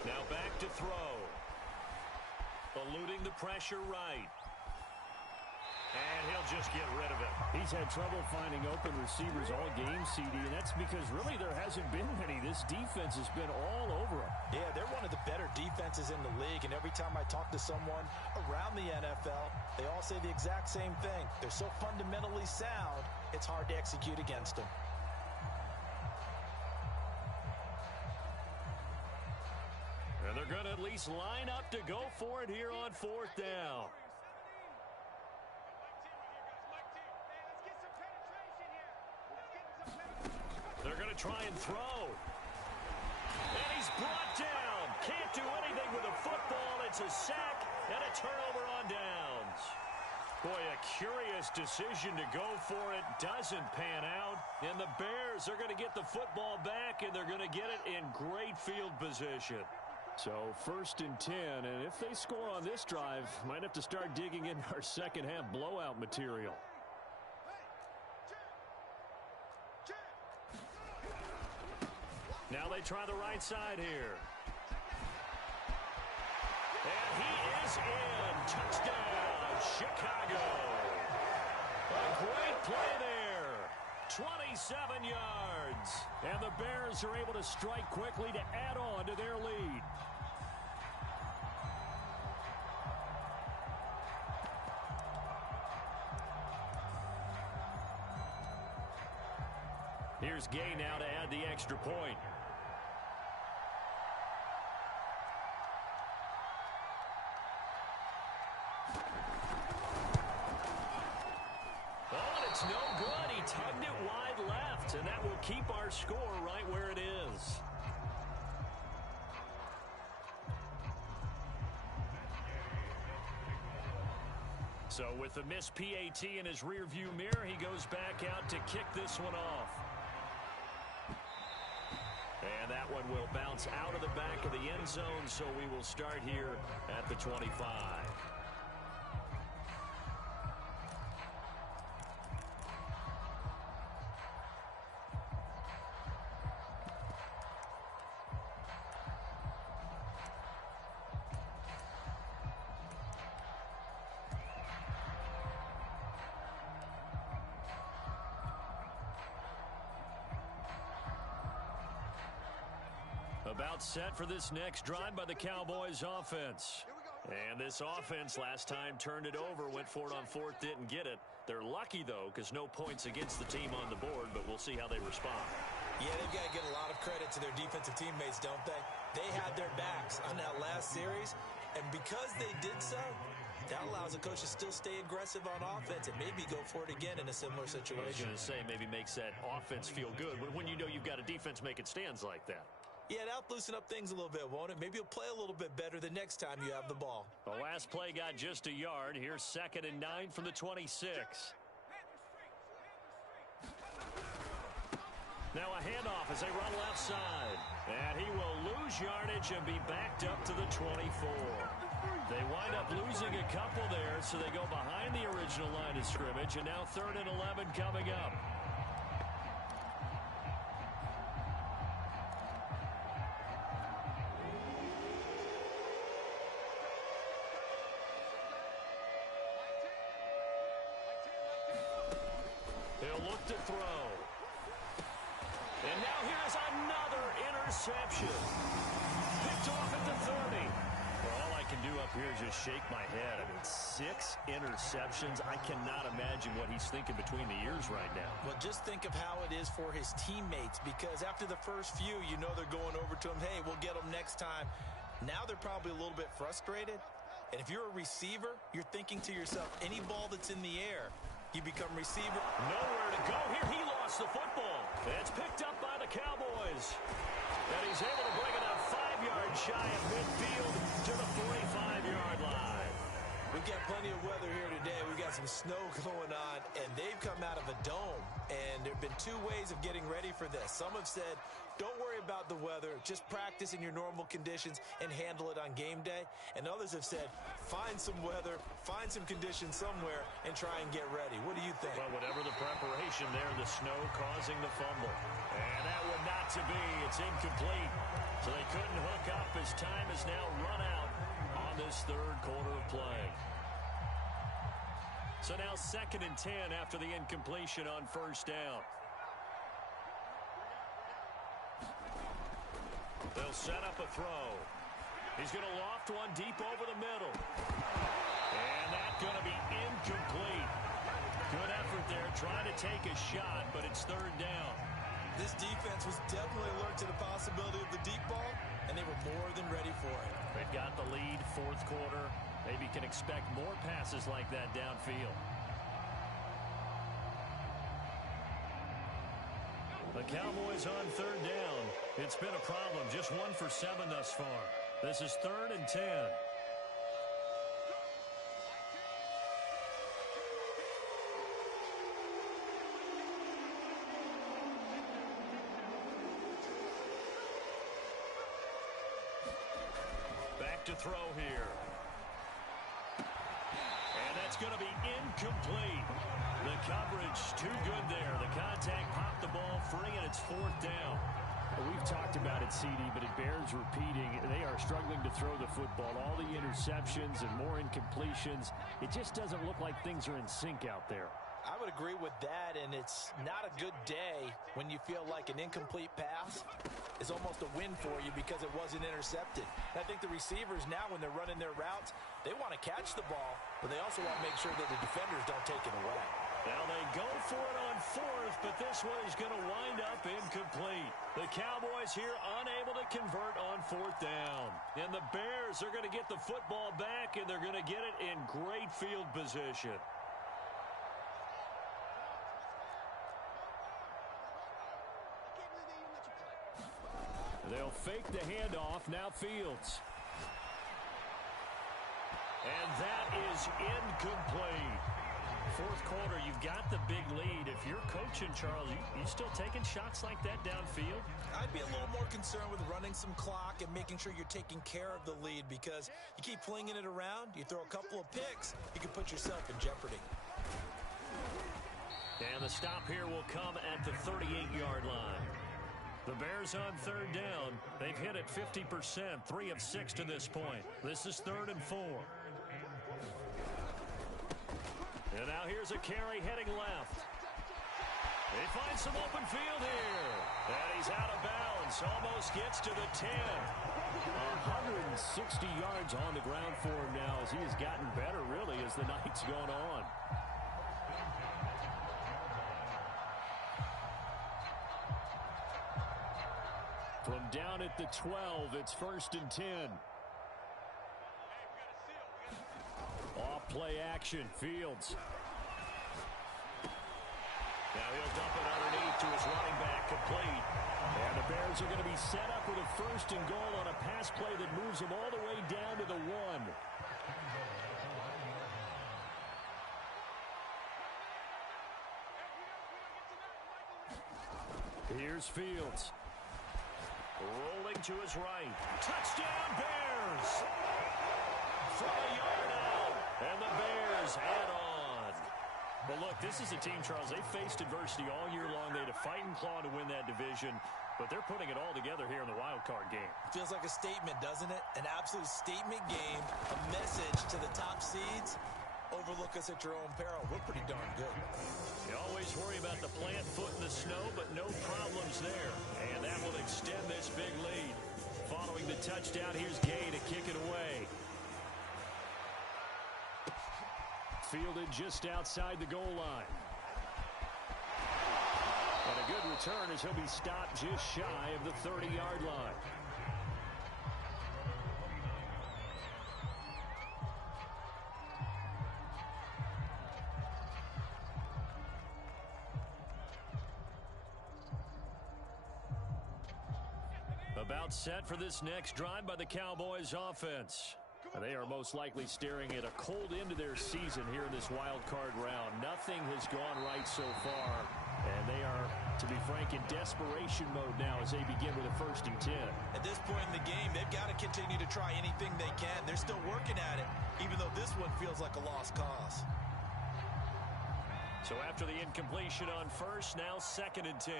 Now back to throw. Eluding the pressure right. And he'll just get rid of it. He's had trouble finding open receivers all game, CD, and that's because really there hasn't been many. This defense has been all over him. Yeah, they're one of the better defenses in the league, and every time I talk to someone around the NFL, they all say the exact same thing. They're so fundamentally sound, it's hard to execute against them. And they're going to at least line up to go for it here on 4th down. They're going to try and throw. And he's brought down. Can't do anything with a football. It's a sack and a turnover on downs. Boy, a curious decision to go for it. Doesn't pan out. And the Bears are going to get the football back, and they're going to get it in great field position. So 1st and 10, and if they score on this drive, might have to start digging in our second half blowout material. Now they try the right side here. And he is in. Touchdown, Chicago. A great play there. 27 yards. And the Bears are able to strike quickly to add on to their lead. Here's Gay now to add the extra point. Oh, and it's no good. He tugged it wide left, and that will keep our score right where it is. So with the missed PAT in his rearview mirror, he goes back out to kick this one off. And that one will bounce out of the back of the end zone, so we will start here at the 25. About set for this next drive by the Cowboys offense. And this offense last time turned it over, went for it on 4th, didn't get it. They're lucky, though, because no points against the team on the board, but we'll see how they respond. Yeah, they've got to get a lot of credit to their defensive teammates, don't they? They had their backs on that last series, and because they did so, that allows the coach to still stay aggressive on offense and maybe go for it again in a similar situation. I was going to say maybe makes that offense feel good when you know you've got a defense making stands like that. Yeah, that'll loosen up things a little bit, won't it? Maybe you'll play a little bit better the next time you have the ball. The last play got just a yard. Here's 2nd and 9 from the 26. Now a handoff as they run left side. And he will lose yardage and be backed up to the 24. They wind up losing a couple there, so they go behind the original line of scrimmage, and now 3rd and 11 coming up. He'll look to throw. And now here's another interception. Picked off at the 30. Well, all I can do up here is just shake my head. I mean, 6 interceptions. I cannot imagine what he's thinking between the ears right now. Well, just think of how it is for his teammates, because after the first few, you know they're going over to him, hey, we'll get them next time. Now they're probably a little bit frustrated. And if you're a receiver, you're thinking to yourself, any ball that's in the air, you become receiver. Nowhere to go here. He lost the football. It's picked up by the Cowboys. And he's able to bring it up 5 yards shy of midfield to the 45-yard line. We've got plenty of weather here today. We've got some snow going on, and they've come out of a dome. And there have been 2 ways of getting ready for this. Some have said, don't worry about the weather. Just practice in your normal conditions and handle it on game day. And others have said, find some weather, find some conditions somewhere, and try and get ready. What do you think? Well, whatever the preparation there, the snow causing the fumble. And that one not to be. It's incomplete. So they couldn't hook up as time has now run out on this 3rd quarter of play. So now 2nd and 10 after the incompletion on 1st down. They'll set up a throw. He's going to loft one deep over the middle. And that's going to be incomplete. Good effort there, trying to take a shot, but it's 3rd down. This defense was definitely alert to the possibility of the deep ball, and they were more than ready for it. They've got the lead, 4th quarter. Maybe can expect more passes like that downfield. The Cowboys on 3rd down. It's been a problem. Just 1 for 7 thus far. This is 3rd and 10. Back to throw here. And that's going to be incomplete. The coverage too good there. The contact popped the ball free, and it's 4th down. Well, we've talked about it, CD, but it bears repeating. They are struggling to throw the football. All the interceptions and more incompletions. It just doesn't look like things are in sync out there. I would agree with that, and it's not a good day when you feel like an incomplete pass is almost a win for you because it wasn't intercepted. And I think the receivers now, when they're running their routes, they want to catch the ball, but they also want to make sure that the defenders don't take it away. Now they go for it on 4th, but this one is going to wind up incomplete. The Cowboys here unable to convert on 4th down. And the Bears are going to get the football back, and they're going to get it in great field position. They'll fake the handoff. Now Fields. And that is incomplete. 4th quarter, you've got the big lead. If you're coaching, Charles, you still taking shots like that downfield? I'd be a little more concerned with running some clock and making sure you're taking care of the lead, because you keep flinging it around, you throw a couple of picks, you can put yourself in jeopardy. And the stop here will come at the 38-yard line. The Bears on 3rd down. They've hit it 50%, 3 of 6 to this point. This is 3rd and 4. And now here's a carry heading left. They find some open field here. And he's out of bounds. Almost gets to the 10. 160 yards on the ground for him now as he has gotten better, really, as the night's gone on. From down at the 12, it's 1st and 10. Off Play action. Fields. Now he'll dump it underneath to his running back, complete. And the Bears are going to be set up with a 1st and goal on a pass play that moves them all the way down to the 1. Here's Fields. Rolling to his right. Touchdown, Bears! From a yard out. And the Bears add on. Well, look, this is a team, Charles. They faced adversity all year long. They had to fight and claw to win that division, but they're putting it all together here in the wild card game. Feels like a statement, doesn't it? An absolute statement game, a message to the top seeds. Overlook us at your own peril. We're pretty darn good. You always worry about the plant foot in the snow, but no problems there. And that will extend this big lead. Following the touchdown, here's Gay to kick it away. Fielded just outside the goal line. And a good return as he'll be stopped just shy of the 30-yard line. About set for this next drive by the Cowboys offense. They are most likely staring at a cold end to their season here in this wild card round. Nothing has gone right so far, and they are, to be frank, in desperation mode now as they begin with a 1st and 10. At this point in the game, they've got to continue to try anything they can. They're still working at it, even though this one feels like a lost cause. So after the incompletion on 1st, now 2nd and 10.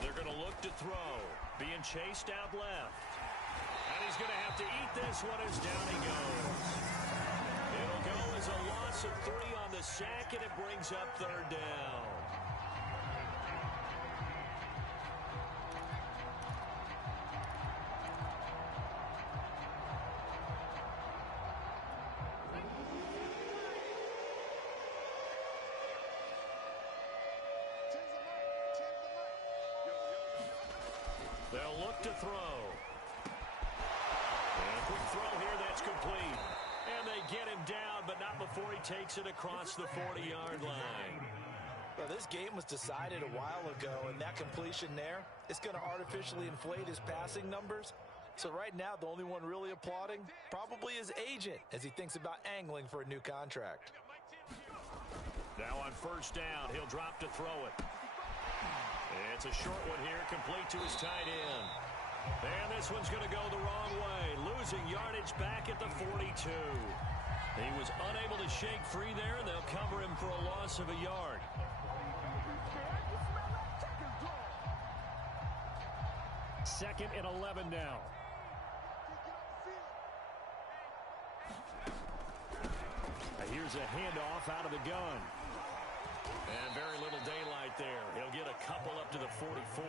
They're going to look to throw. Being chased out left. And he's going to have to eat this one as down he goes. It'll go as a loss of 3 on the sack, and it brings up 3rd down. They'll look to throw. And a quick throw here, that's complete. And they get him down, but not before he takes it across the 40-yard line. Well, this game was decided a while ago, and that completion there is going to artificially inflate his passing numbers. So right now, the only one really applauding probably his agent as he thinks about angling for a new contract. Now on 1st down, he'll drop to throw it. It's a short one here, complete to his tight end. And this one's going to go the wrong way, losing yardage back at the 42. He was unable to shake free there, and they'll cover him for a loss of a yard. Second and 11 now. Here's a handoff out of the gun. And very little daylight there. He'll get a couple up to the 44.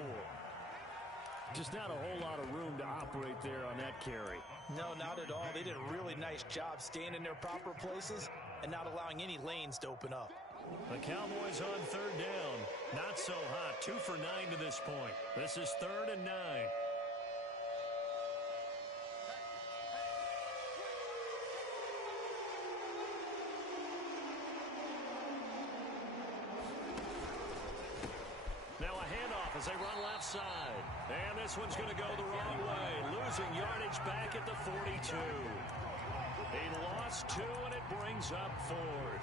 Just not a whole lot of room to operate there on that carry. No, not at all. They did a really nice job staying in their proper places and not allowing any lanes to open up. The Cowboys on 3rd down. Not so hot. 2 for 9 to this point. This is 3rd and 9. Now a handoff as they run left side. And this one's going to go the wrong way. Losing yardage back at the 42. He lost 2, and it brings up 4th.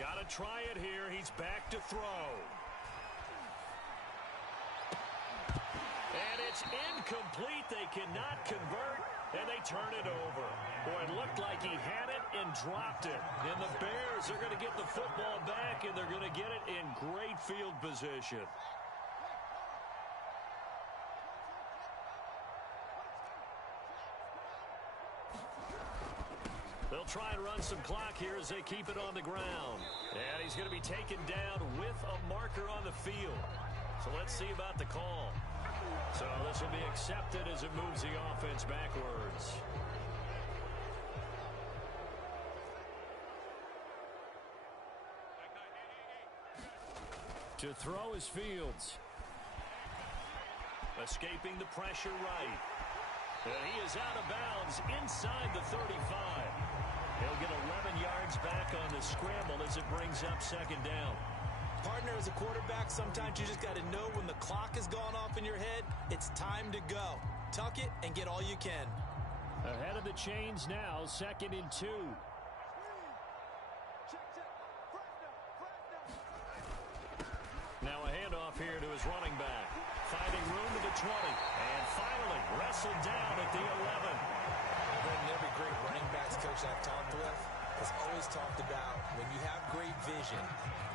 Got to try it here. He's back to throw. And it's incomplete. They cannot convert, and they turn it over. Boy, it looked like he had it and dropped it. And the Bears are going to get the football back, and they're going to get it in great field position. They'll try and run some clock here as they keep it on the ground. And he's going to be taken down with a marker on the field. So let's see about the call. So this will be accepted as it moves the offense backwards. To throw is Fields. Escaping the pressure right. And he is out of bounds inside the 35. He'll get 11 yards back on the scramble as it brings up second down. Partner, as a quarterback, sometimes you just got to know when the clock has gone off in your head, it's time to go. Tuck it and get all you can. Ahead of the chains now, 2nd and 2. Now a handoff here to his running back. Finding room to the 20. And finally wrestled down at the 11. Brendan, every great running backs coach I've talked with has always talked about when you have great vision,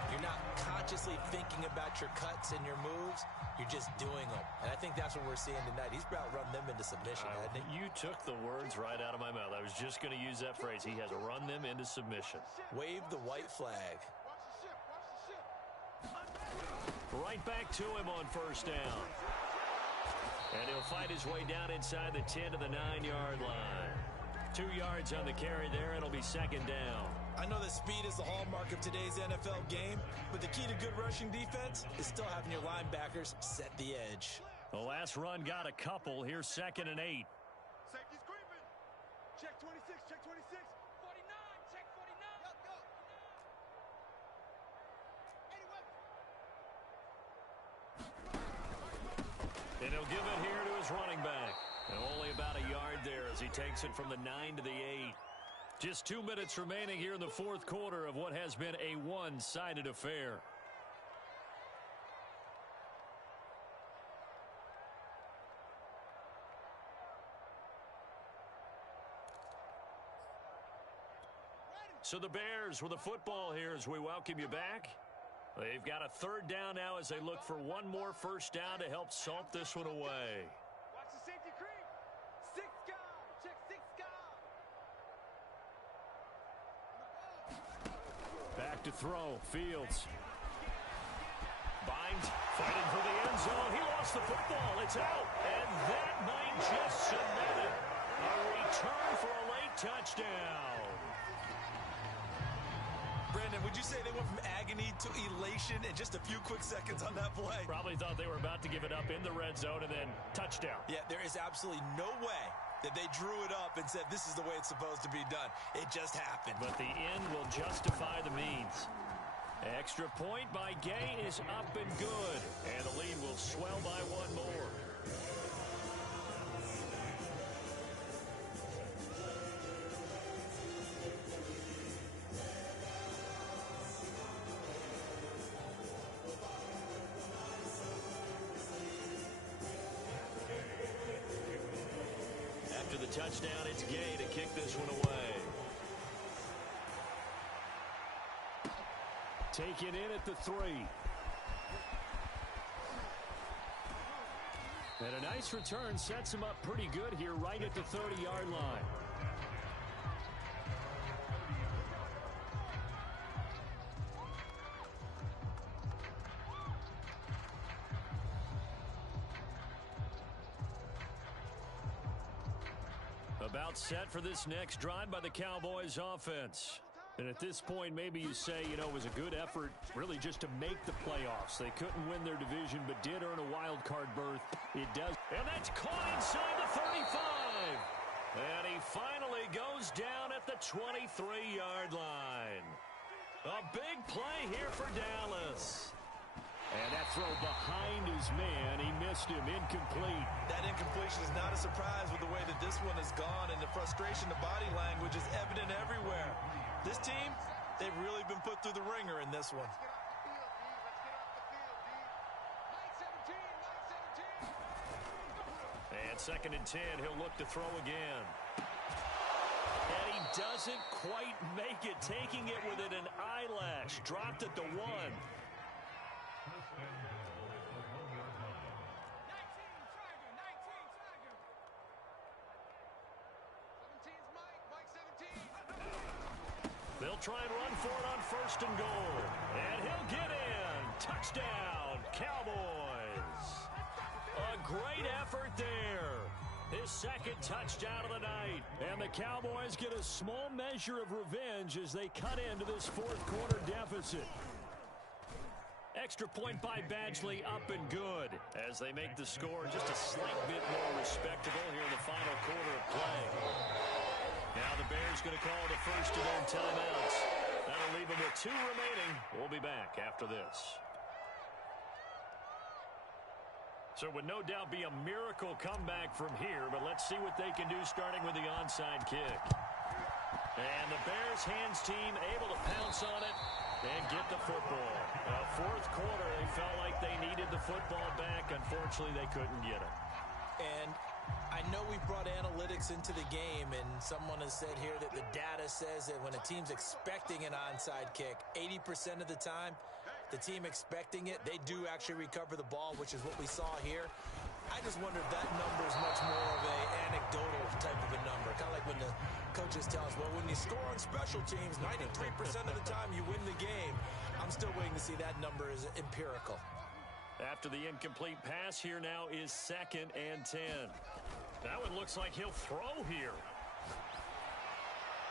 you're not consciously thinking about your cuts and your moves. You're just doing them. And I think that's what we're seeing tonight. He's about run them into submission, hasn't he? You took the words right out of my mouth. I was just going to use that phrase. He has run them into submission. Wave the white flag. Right back to him on first down. And he'll fight his way down inside the 10 to the 9-yard line. 2 yards on the carry there. It'll be second down. I know that speed is the hallmark of today's NFL game, but the key to good rushing defense is still having your linebackers set the edge. The last run got a couple. Here's 2nd and 8. Safety's creeping. Check 26, check 26. 49, check 49. Go. And he'll give it here to his running back. And only about a yard there as he takes it from the 9 to the 8. Just 2 minutes remaining here in the fourth quarter of what has been a one-sided affair. So the Bears with the football here as we welcome you back. They've got a 3rd down now as they look for one more first down to help salt this one away. Watch the safety creep. 6 guard. Check 6 guard. Back to throw. Fields. Bind. Fighting for the end zone. He lost the football. It's out. And that might just cement it. A return for a late touchdown. Brandon, would you say they went from agony to elation in just a few quick seconds on that play? Probably thought they were about to give it up in the red zone and then touchdown. Yeah, there is absolutely no way that they drew it up and said this is the way it's supposed to be done. It just happened. But the end will justify the means. Extra point by Gay is up and good. And the lead will swell by one more. After the touchdown, it's Gay to kick this one away. Taken in at the 3. And a nice return sets him up pretty good here right at the 30-yard line. About set for this next drive by the Cowboys offense. And at this point, maybe you say, you know, it was a good effort really just to make the playoffs. They couldn't win their division, but did earn a wild card berth. It does. And that's caught inside the 35. And he finally goes down at the 23-yard line. A big play here for Dallas. And that throw behind his man, he missed him, incomplete. That incompletion is not a surprise with the way that this one has gone, and the frustration, the body language is evident everywhere. This team, they've really been put through the ringer in this one. And 2nd and 10, he'll look to throw again. And he doesn't quite make it, taking it within an eyelash. Dropped at the 1. They'll try and run for it on 1st and goal. And he'll get in. Touchdown, Cowboys. A great effort there. His 2nd touchdown of the night. And the Cowboys get a small measure of revenge as they cut into this 4th quarter deficit. Extra point by Badgley, up and good, as they make the score just a slight bit more respectable here in the final quarter of play. Now the Bears going to call the first of their timeouts. That'll leave them with 2 remaining. We'll be back after this. So it would no doubt be a miracle comeback from here, but let's see what they can do starting with the onside kick. And the Bears hands team able to pounce on it and get the football. 4th quarter, they felt like they needed the football back. Unfortunately, they couldn't get it. And I know we brought analytics into the game, and someone has said here that the data says that when a team's expecting an onside kick, 80% of the time, the team expecting it, they do actually recover the ball, which is what we saw here. I just wonder if that number is much more of a anecdotal type of a number. Kind of like when the coaches tell us, well, when you score on special teams, 93% of the time you win the game. I'm still waiting to see that number is empirical. After the incomplete pass, here now is 2nd and 10. That one looks like he'll throw here.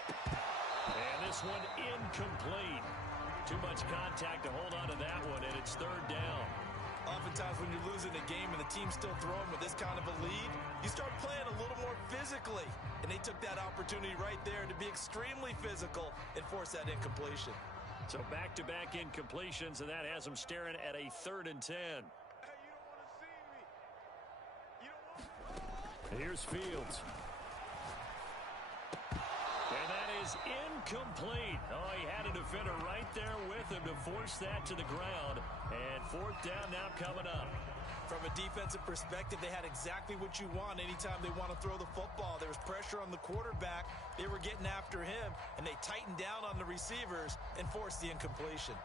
And this one incomplete. Too much contact to hold on to that one, and it's 3rd down. Oftentimes when you're losing a game and the team's still throwing with this kind of a lead, you start playing a little more physically. And they took that opportunity right there to be extremely physical and force that incompletion. So back-to-back incompletions, and that has them staring at a 3rd and 10. Hey, you don't want to see me. You don't want. Here's Fields. And that is incomplete. Oh, he had a defender right there with him to force that to the ground. And 4th down now coming up. From a defensive perspective, they had exactly what you want anytime they want to throw the football. There was pressure on the quarterback. They were getting after him, and they tightened down on the receivers and forced the incompletion.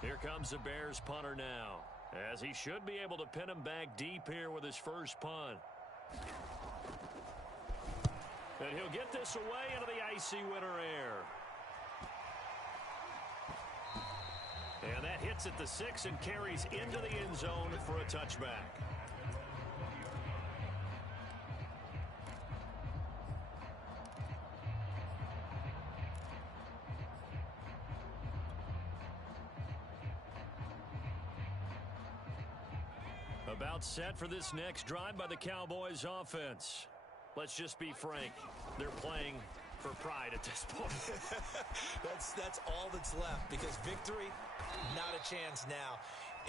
Here comes the Bears punter now, as he should be able to pin him back deep here with his first punt. And he'll get this away into the icy winter air. And that hits at the 6 and carries into the end zone for a touchback. About set for this next drive by the Cowboys offense. Let's just be frank. They're playing for pride at this point. That's all that's left, because victory, not a chance now.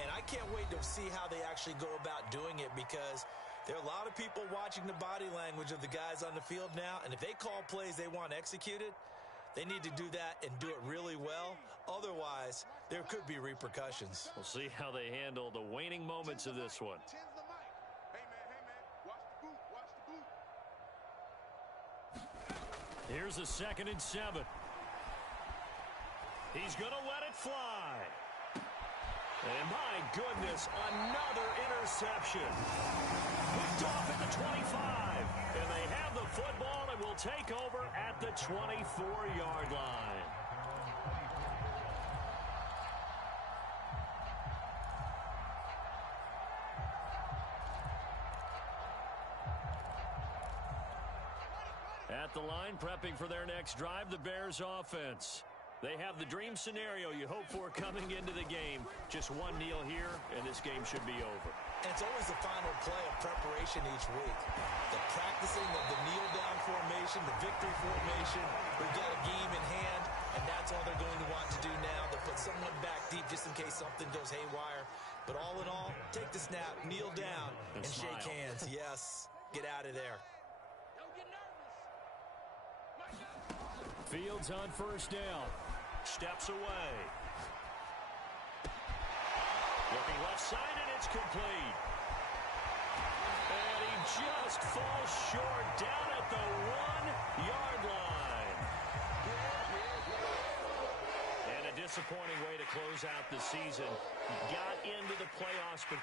And I can't wait to see how they actually go about doing it, because there are a lot of people watching the body language of the guys on the field now, and if they call plays they want executed, they need to do that and do it really well. Otherwise, there could be repercussions. We'll see how they handle the waning moments of this one. Tens the mic. Hey, man, watch the boot, watch the boot. Here's a 2nd and 7. He's going to let it fly. And my goodness, another interception. Picked off at the 25. And they have the football and will take over at the 24-yard line. At the line, prepping for their next drive, the Bears offense. They have the dream scenario you hope for coming into the game. Just one kneel here, and this game should be over. And it's always the final play of preparation each week. The practicing of the kneel-down formation, the victory formation. We've got a game in hand, and that's all they're going to want to do now. They'll put someone back deep just in case something goes haywire. But all in all, take the snap, kneel down, and shake hands. Yes, get out of there. Fields on 1st down. Steps away. Looking left side, and it's complete. And he just falls short down at the 1-yard line. And a disappointing way to close out the season. Got into the playoffs, but